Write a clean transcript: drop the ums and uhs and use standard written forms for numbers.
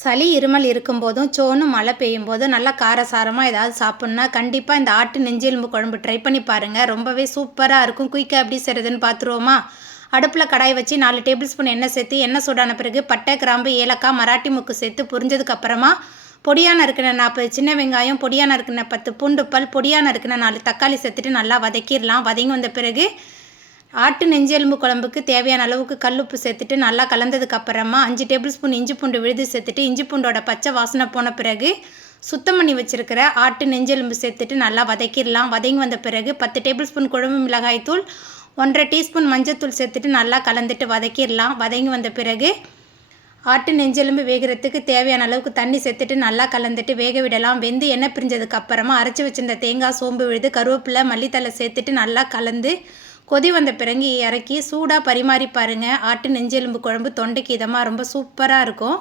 சளி இருமல் இருக்கும்போதும் சோன்னு மழை பெய்யும் போதும் நல்லா காரசாரமாக ஏதாவது சாப்பிட்ணுன்னா கண்டிப்பாக இந்த ஆட்டு நெஞ்செலும்பு குழம்பு ட்ரை பண்ணி பாருங்கள். ரொம்பவே சூப்பராக இருக்கும். குயிக்காக எப்படி செய்கிறதுன்னு பார்த்துருவோமா? அடுப்பில் கடாய் வச்சு 4 டேபிள் ஸ்பூன் எண்ணெய் சேர்த்து எண்ணெய் சூடான பிறகு பட்டை, கிராம்பு, ஏலக்காய், மராட்டி மொக்கு சேர்த்து புரிஞ்சதுக்கப்புறமா பொடியாக நறுக்கின 40 சின்ன வெங்காயம், பொடியாக நறுக்கின 10 பூண்டு பல், பொடியாக நறுக்கின 4 தக்காளி சேர்த்துட்டு நல்லா வதக்கிடலாம். வதங்கி வந்த பிறகு ஆட்டு நெஞ்செலும்பு குழம்புக்கு தேவையான அளவுக்கு கல்லுப்பு சேர்த்துட்டு நல்லா கலந்ததுக்கப்புறமா 5 டேபிள் ஸ்பூன் இஞ்சி பூண்டு விழுது சேர்த்துட்டு இஞ்சி பூண்டோட பச்சை வாசனை போன பிறகு சுத்தம் பண்ணி வச்சுருக்கிற ஆட்டு நெஞ்செலும்பு சேர்த்துட்டு நல்லா வதக்கிடலாம். வதங்கி வந்த பிறகு 10 டேபிள் ஸ்பூன் குழம்பு மிளகாய் தூள், 1.5 டீஸ்பூன் மஞ்சத்தூள் சேர்த்துட்டு நல்லா கலந்துட்டு வதக்கிடலாம். வதங்கி வந்த பிறகு ஆட்டு நெஞ்செலும்பு வேகிறதுக்கு தேவையான அளவுக்கு தண்ணி சேர்த்துட்டு நல்லா கலந்துட்டு வேக விடலாம். வெந்து எண்ணெய் பிரிஞ்சதுக்கு அப்புறமா அரைச்சி வச்சிருந்த தேங்காய், சோம்பு விழுது, கருவேப்பிலை, மல்லித்தலை சேர்த்துட்டு நல்லா கலந்து கொதி வந்த பிறகு இறக்கி சூடாக பரிமாறி பாருங்கள். ஆட்டு நெஞ்செலும்பு குழம்பு தொண்டைக்கு இதமாக ரொம்ப சூப்பராக இருக்கும்.